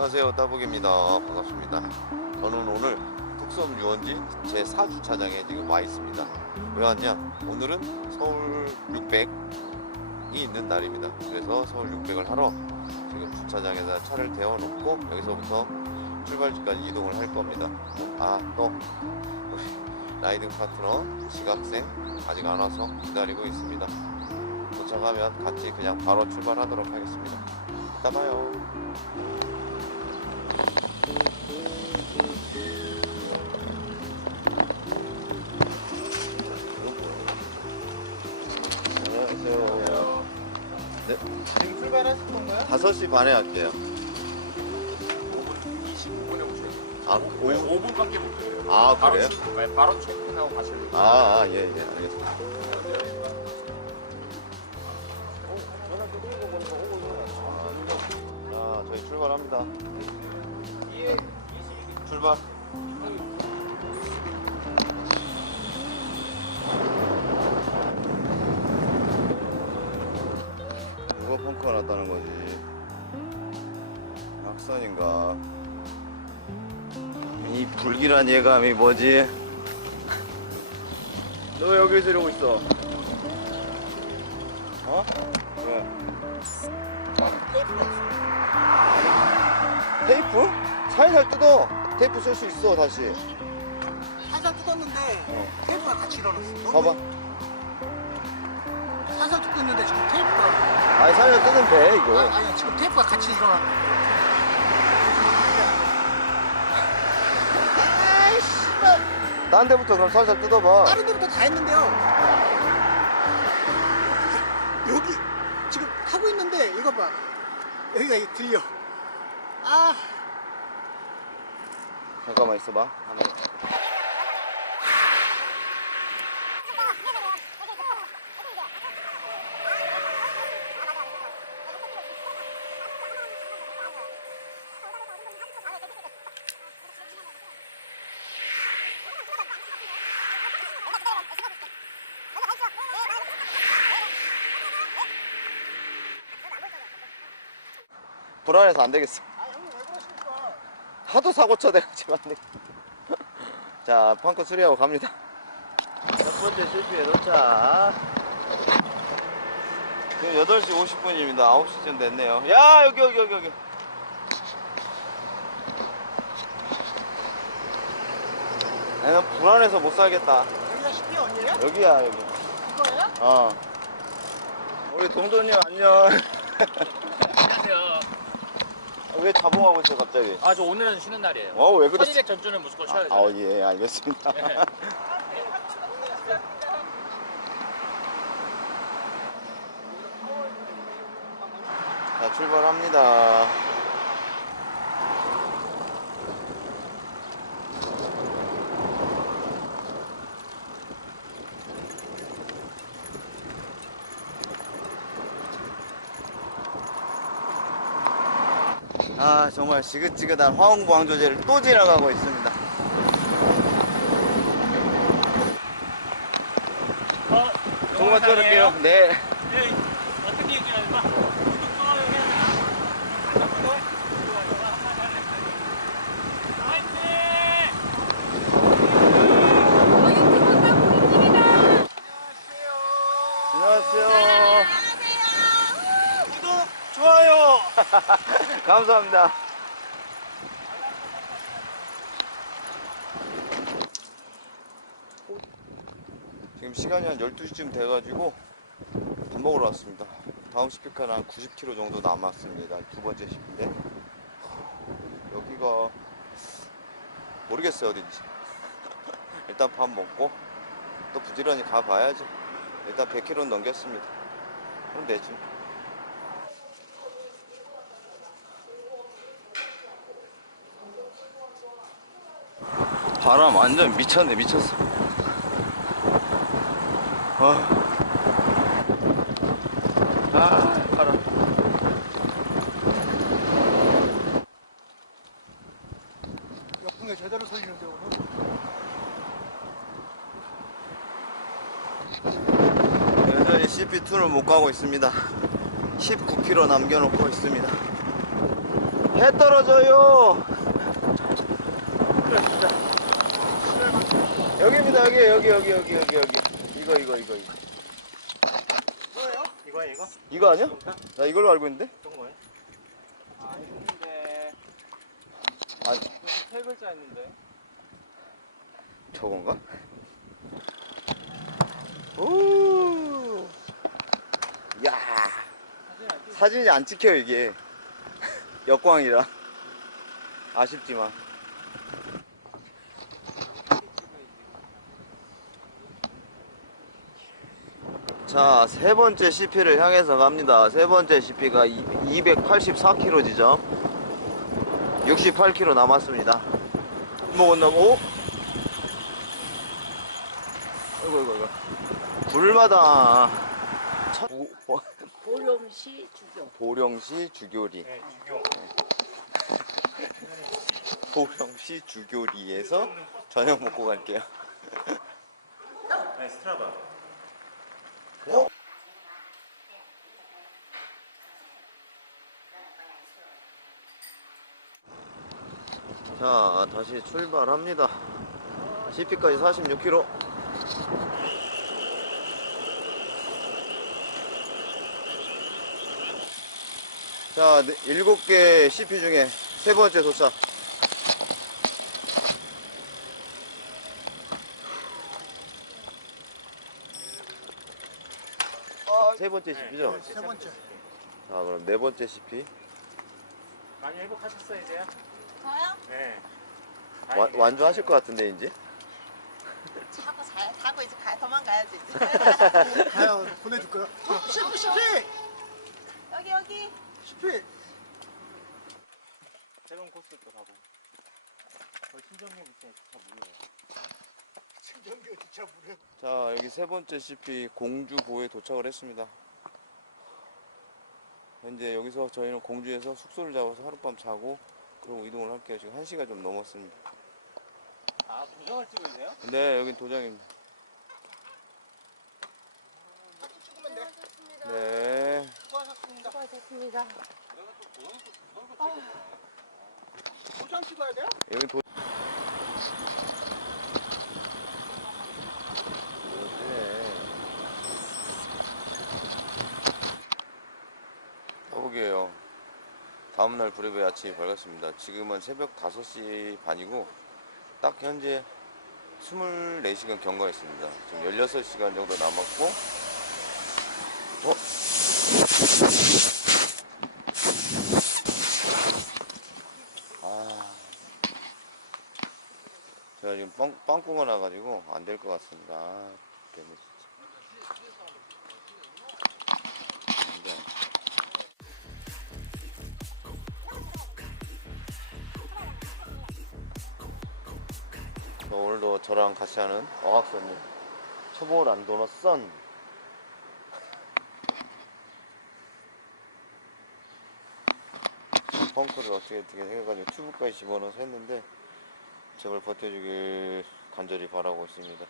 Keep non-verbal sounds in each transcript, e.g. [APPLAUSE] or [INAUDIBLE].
안녕하세요. 따북입니다. 반갑습니다. 저는 오늘 특수험 유원지 제4주차장에 지금 와 있습니다. 왜 왔냐? 오늘은 서울 600이 있는 날입니다. 그래서 서울 600을 하러 지금 주차장에다 차를 대어놓고 여기서부터 출발지까지 이동을 할 겁니다. 아또 라이딩 파트너 지각생 아직 안 와서 기다리고 있습니다. 도착하면 같이 그냥 바로 출발하도록 하겠습니다. 이따 봐요 안녕하세요. 네, 지금 출발하실 건가요? 5시 반에 할게요. 5분 25분에 오셔야 돼요. 아, 오, 오, 5분밖에 못 돼요. 아, 바로, 그래요? 체- 네, 바로 체크인하고 가셔야 돼요. 아, 아, 예, 예, 알겠습니다. 펑크가 났다는 거지? 악선인가? 이 불길한 예감이 뭐지? 너 여기서 이러고 있어. 어? 왜? 테이프? 살살 뜯어. 테이프 쓸 수 있어, 다시. 살살 뜯었는데 테이프가 같이 일어났어. 봐봐. 살살 뜯고 있는데 지금 테이프가 아니, 살살 뜯으면 돼, 아, 이거. 아니 지금 테이프가 같이 일어났네. 아이씨, 딴 데부터 그럼 살살 뜯어봐. 다른 데부터 다 했는데요. 여기 지금 하고 있는데 이거 봐. 여기가 이 들려. 아, 잠깐만 있어봐. 한번. 불안해서 안 되겠어. 아? 하도 사고 쳐대가지고 [LAUGHS] 안 돼. 자, 펑크 수리하고 갑니다. 첫 번째 실패에 도착. 지금 8시 50분입니다. 9시쯤 됐네요. 야, 여기, 여기, 여기, 여기. 나는 불안해서 못 살겠다. 여기가 시티 언니예요? 여기야, 여기. 이거예요? 어. 우리 동전님 안녕. [LAUGHS] 왜 자봉하고 있어, 갑자기? 아, 저 오늘은 쉬는 날이에요. 어, 왜 그랬어? 선일ek 전주는 무조건 쉬어야죠. 아, 예, 알겠습니다. 네. [LAUGHS] 자, 출발합니다. 아, 정말 지긋지긋한 화홍보항조제를 또 지나가고 있습니다. 어, 조금만 떨을게요. 네. 네, 어떻게 얘기하는 거야? 구독 좋아요 해야 되나? 구독? 화이팅! 안녕하세요. 구독, 좋아요. [LAUGHS] 감사합니다. 지금 시간이 한 12시쯤 돼가지고 밥 먹으러 왔습니다. 다음 스피커는 한 90km 정도 남았습니다. 두 번째 시인데 여기가 모르겠어요 어딘지. [LAUGHS] 일단 밥 먹고 또 부지런히 가봐야지. 일단 100km 넘겼습니다. 그럼 되지. 바람 완전 미쳤네, 미쳤어. 아, 아 바람. 역풍에 제대로 설리는데 오늘. 여전히 CP2를 못 가고 있습니다. 19km 남겨놓고 있습니다. 해 떨어져요. 여기입니다. 여기 여기 여기 여기 여기 여기. 이거 이거 이거 이거. 이거야 이거? 이거 아니야? 나 이걸로 알고 있는데. 어떤 거야? 아 있는데 아 세 글자 있는데 저건가? 오. 야. 사진이 안 찍혀요 이게. [LAUGHS] 역광이라. 아쉽지만. 자, 세 번째 CP를 향해서 갑니다. 세 번째 CP가 284km 지점. 68km 남았습니다. 먹었나고? 아이고, 아이고, 아이고. 불마다 첫, 오, 어, 보령시 주교. 보령시 주교리. 네 주교 [LAUGHS] 보령시 주교리에서 저녁 먹고 갈게요. 아니 스트라바 자, 다시 출발합니다. CP까지 46km. 자, 네, 7개 CP 중에 세 번째 도착. 세 번째 CP죠? 세 번째. 자, 그럼 네 번째 CP. 많이 회복하셨어요 이제요? 저요? 네 완, 완주하실 것 같은데, 이제? 자고 자, 자고 이제 가, 도망가야지 이제. [LAUGHS] 가요. 보내줄 거야. 시피 시피 여기 여기. 시피. 새로운 코스 또 가고 거의 밑에 다 무료예요 신경교 진짜 무려. 자 여기 세 번째 CP 공주보에 도착을 했습니다 현재 여기서 저희는 공주에서 숙소를 잡아서 하룻밤 자고 그리고 이동을 할게요 지금 1시가 좀 넘었습니다 아 도장을 찍어야 돼요? 네 여긴 도장입니다 사진 찍으면 돼. 네 수고하셨습니다. 수고하셨습니다. 도장 찍어야 돼요? 여기 도... 더보게요 다음날 브레베 아침이 밝았습니다 지금은 새벽 5시 반이고 딱 현재 24시간 경과했습니다 지금 16시간 정도 남았고 어? 아 제가 지금 빵, 빵꾸가 나가지고 안 될 것 같습니다. 아, 저랑 같이 하는 어학선님 초보 란도너 선 펑크를 어떻게 어떻게 해가지고 튜브까지 집어넣어서 했는데 제발 버텨주길 간절히 바라고 있습니다.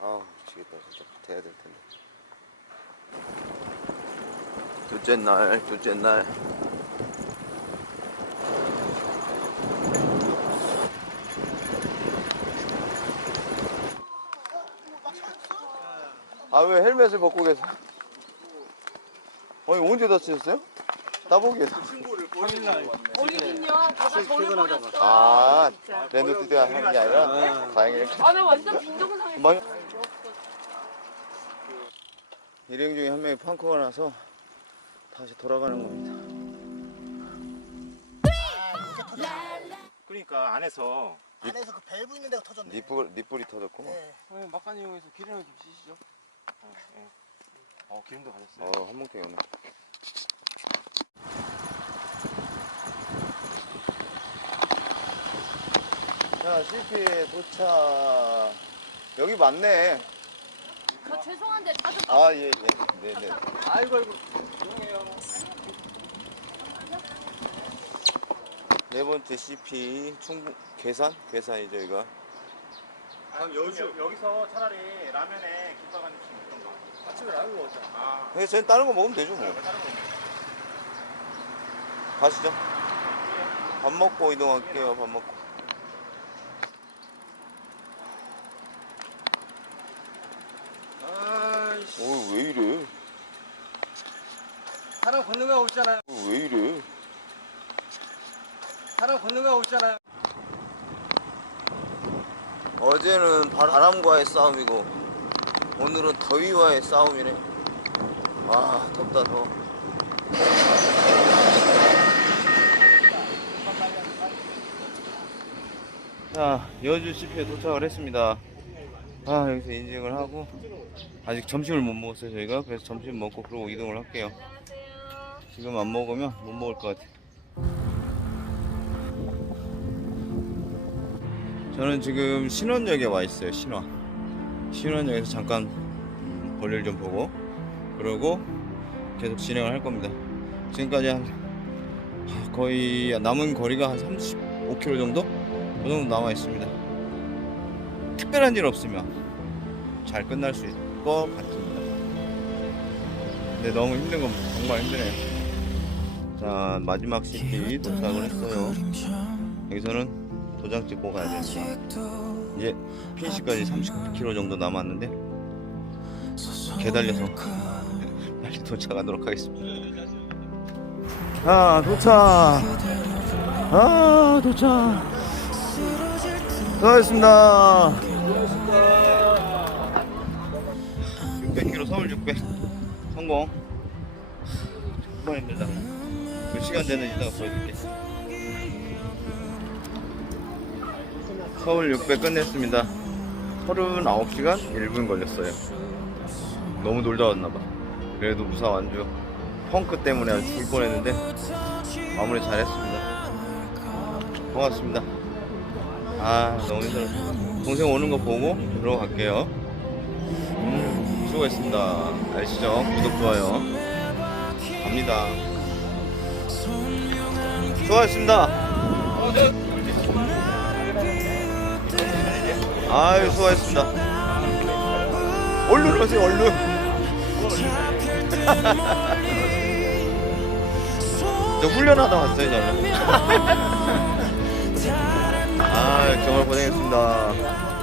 아우 미치겠다 진짜 돼야 될 텐데. 둘째 날, 둘째 날. 아 왜 헬멧을 벗고 계세요? 아니 언제 다치셨어요? 따보기에서. 우리는요 다다 돈을 벌었어. 아, 진짜. 랜드 때가 하는 게 아니라 다행히 아, 나 완전 빈정상했어. 뭐? 일행 중에 한 명이 펑크가 나서 다시 돌아가는 겁니다. 그러니까 안에서 안에서 그 밸브 있는 데가 터졌네. 니뿔, 니뿔이 터졌고. 네. 어, 막간 이용해서 기름을 좀 씻으시죠 어, 기름도 가졌어요 어, 한 뭉탱이 오네. 자, CP에 도착. 여기 맞네. 저 죄송한데 자주 아, 예, 예. 네 네. 아이고 아이고 죄송해요 네 번째 CP 충북 괴산? 괴산이죠, 이거. 아, 여주 여기서 차라리 라면에 김밥 한 음식을 안 먹었어. 아, 그래서 저희 다른 거 먹으면 되죠 뭐. 가시죠. 밥 먹고 이동할게요. 밥 먹고. 아이씨. 어, 왜 이래? 사람 걷는 거 없잖아요. 어, 왜 이래? 사람 걷는 거 없잖아요. 어제는 바람과의 싸움이고 오늘은 더위와의 싸움이네. 와 덥다 더워. 자 여주 CP에 도착을 했습니다. 아 여기서 인증을 하고 아직 점심을 못 먹었어요 저희가 그래서 점심 먹고 그러고 이동을 할게요. 지금 안 먹으면 못 먹을 것 같아. 저는 지금 신원역에 와 있어요 신원. 신원역에서 잠깐 볼일 좀 보고 그러고 계속 진행을 할 겁니다. 지금까지 한 하, 거의 남은 거리가 한 35km 정도? 그 정도 남아 있습니다. 특별한 일 없으면 잘 끝날 수 있을 것 같습니다. 근데 너무 힘든 건 정말 힘드네요. 자 마지막 시티 도착을 했어요. 여기서는 도장 찍고 가야 됩니다. 이제 피니시까지 30km 정도 남았는데 개달려서 [LAUGHS] 빨리 도착하도록 하겠습니다. 아 도착. 아 도착. 수고하셨습니다. 600km 서울 600 성공. 몇 시간 되는 이따가 보여줄게. 서울 600 끝냈습니다. 39시간 1분 걸렸어요. 너무 놀다 왔나봐. 그래도 무사 완주. 펑크 때문에 죽을 뻔했는데 마무리 잘했습니다. 고맙습니다. 아 너무 힘들었어. 동생 오는 거 보고 들어갈게요. 음, 수고했습니다. 아시죠? 구독 좋아요. 갑니다. 수고하셨습니다. 아유 수고하셨습니다. 얼른 오세요 얼른. [LAUGHS] 저 훈련하다 왔어요 저는. [LAUGHS] 아 정말 고생했습니다.